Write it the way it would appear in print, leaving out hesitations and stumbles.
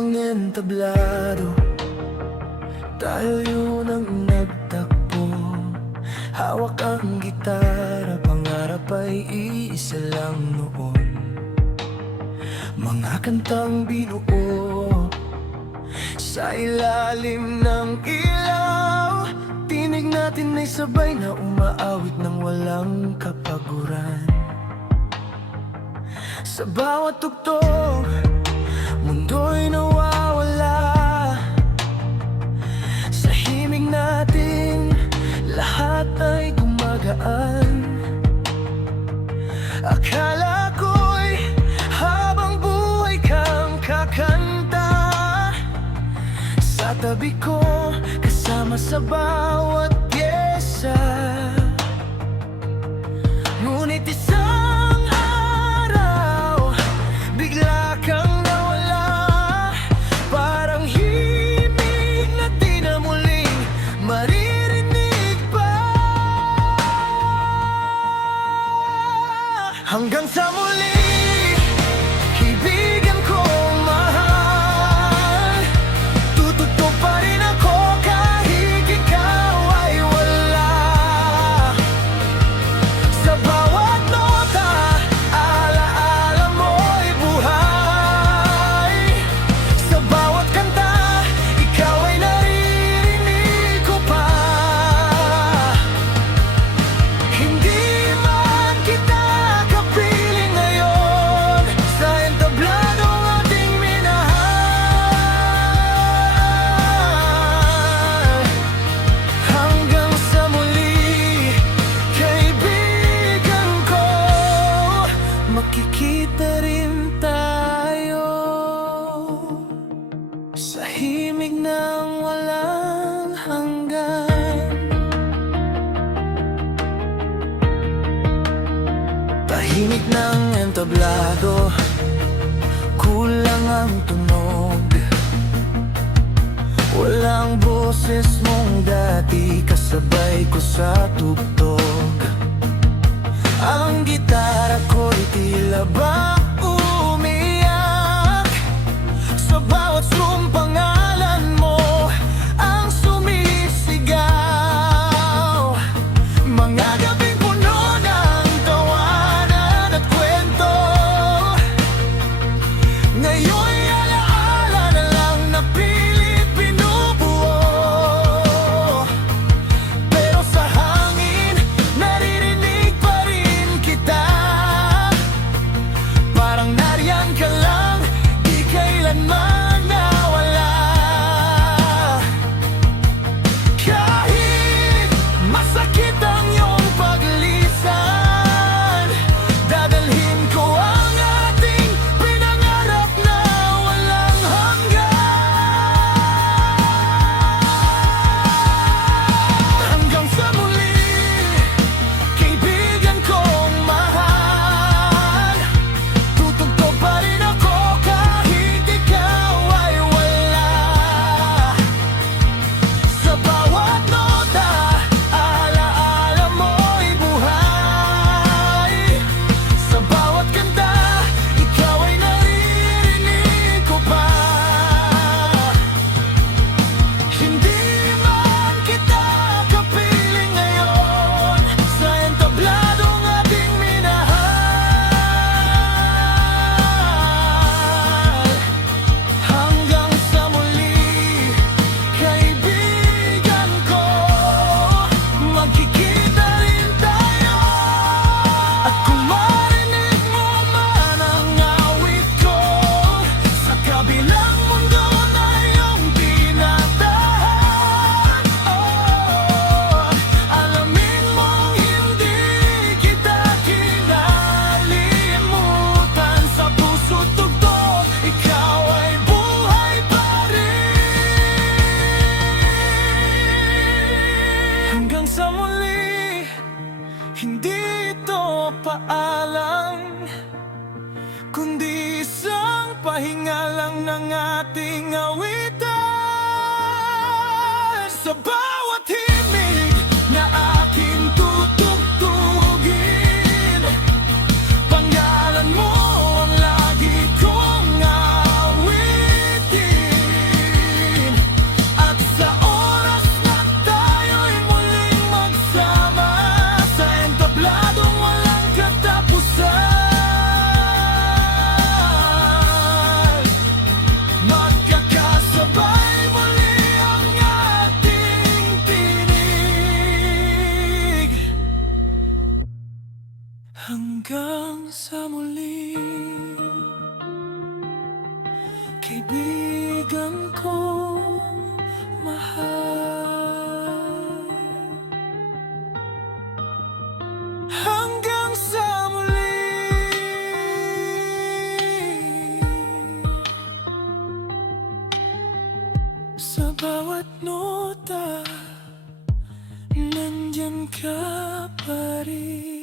ang entablado, tayo yun ang nagtakbo. Hawak ang gitara, pangarap ay iisa lang noon. Mga kantang binuo sa ilalim ng ilaw, tinig natin ay sabay na umaawit ng walang kapaguran. Sa bawat tugtog, mundo'y nawawala. Sa himig natin, lahat ay gumagaan. Akala ko'y habang buhay kang kakanta sa tabi ko, kasama sa bawat pyesa. Ngunit isang araw, bigla kang nawala. Parang himig na di na muling maririnig pa. Hanggang sa muli, kaibigan kong mahal, tutugtog pa rin ako kahit ikaw ay wala. Sa bawat nota, alaala mo'y buhay. Sa bawat kanta, ikaw ay naririnig ko pa. Hindi man kita kapiling ngayon sa entabladong ating minahal. Hanggang sa muli, kaibigan ko, makikita rin tayo sa himig ng walang hanggan. Tahimik ng entablado, kulang ang tunog. Walang boses mong dati, kasabay ko sa tugtog. Ang gitara ko'y tila ba umiyak. Sa bawat zoom, pangalan mo ang sumisigaw. Mga gabing puno ng tawanan at kwento, ngayon'y alaala na lang na pilit binubuo. Pero sa hangin, naririnig pa rin kita. Parang nariyan ka lang, di kailanman nawala. Kahit masakit ang iyong paglisan, dadalhin ko ang ating pinangarap na walang hanggan. Hanggang sa muli, kaibigan kong mahal, tutugtog pa rin ako kahit ikaw ay wala. Sa bawat nota, alaala mo'y buhay. Sa bawat kanta, ikaw ay naririnig ko pa. Hindi man kita kapiling ngayon sa entabladong ating minahal. Hanggang sa muli, kaibigan ko, magkikita rin tayo. At kung marinig mo man ang awit ko, sa kabilang mundo na iyong tinatahan, alamin mong hindi kita kinalimutan. Sa puso't tugtog, ikaw ay buhay pa rin. Hanggang sa muli, hindi ito paalam, kundi isang pahinga lang ng ating awitan. Sa bawat himig na aking tutugtugin, pangalan mo ang lagi kong awitin. kaibigan kong mahal. Hanggang sa muli, sa bawat nota, nandyan ka pa rin.